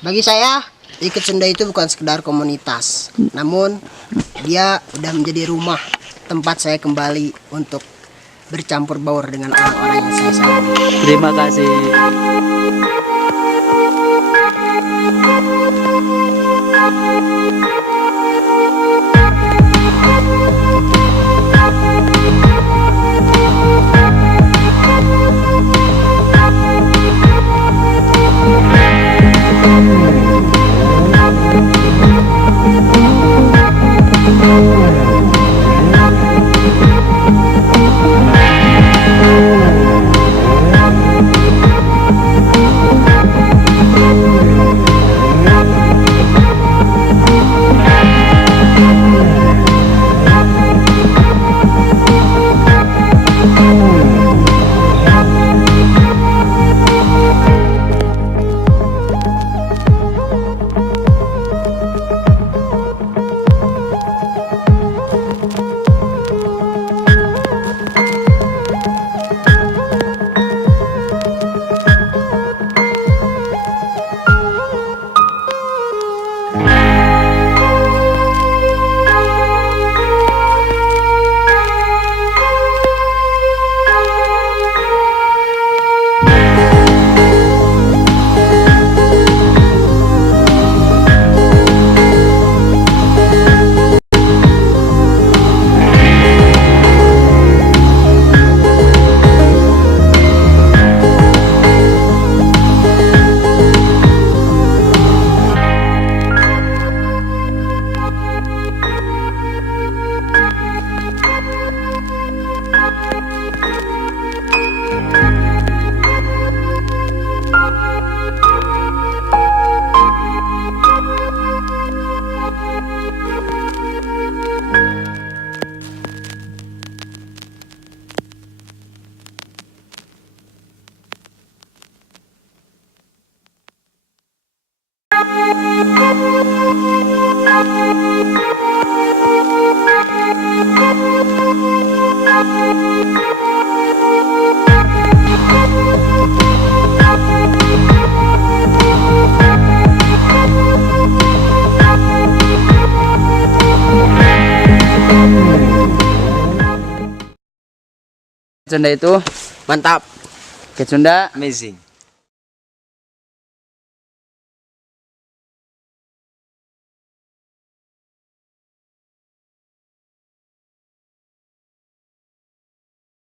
Bagi saya, Ikut Sunda itu bukan sekedar komunitas, namun dia udah menjadi rumah tempat saya kembali untuk bercampur baur dengan orang-orang yang saya sayangi. Terima kasih. Sunda itu Mantap. Sunda Amazing.